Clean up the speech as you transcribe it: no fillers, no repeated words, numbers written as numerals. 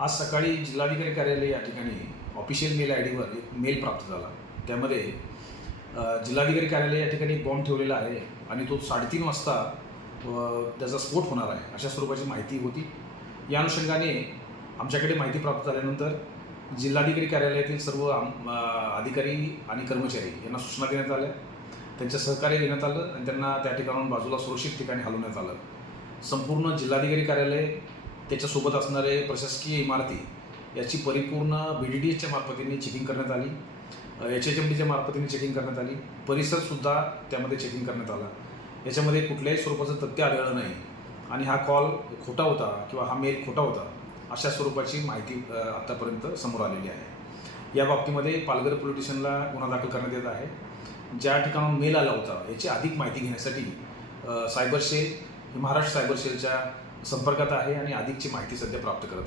आज सकाळी जिल्हाधिकारी कार्यालय या ठिकाणी ऑफिशियल मेल आय डीवर एक मेल प्राप्त झाला. त्यामध्ये जिल्हाधिकारी कार्यालय या ठिकाणी बॉम्ब ठेवलेला आहे आणि तो 3:30 वाजता त्याचा स्फोट होणार आहे अशा स्वरूपाची माहिती होती. या अनुषंगाने आमच्याकडे माहिती प्राप्त झाल्यानंतर जिल्हाधिकारी कार्यालयातील सर्व अधिकारी आणि कर्मचारी यांना सूचना देण्यात आल्या. त्यांचं सहकार्य देण्यात आलं आणि त्यांना त्या ठिकाणाहून बाजूला सुरक्षित ठिकाणी हलवण्यात आलं. संपूर्ण जिल्हाधिकारी कार्यालय, त्याच्यासोबत असणारे प्रशासकीय इमारती याची परिपूर्ण BDDSच्या मार्फतीने चेकिंग करण्यात आली. HHMDच्या मार्फतीने चेकिंग करण्यात आली. परिसरसुद्धा त्यामध्ये चेकिंग करण्यात आला. याच्यामध्ये कुठल्याही स्वरूपाचं तथ्य आढळलं नाही आणि हा कॉल खोटा होता किंवा हा मेल खोटा होता अशा स्वरूपाची माहिती आत्तापर्यंत समोर आलेली आहे. या बाबतीमध्ये पालघर पोलीस स्टेशनला गुन्हा दाखल करण्यात येत आहे. ज्या ठिकाणाहून मेल आला होता याची अधिक माहिती घेण्यासाठी सायबर सेल, महाराष्ट्र सायबर सेलच्या संपर्कात आहे आणि अधिकची माहिती सध्या प्राप्त करत आहे.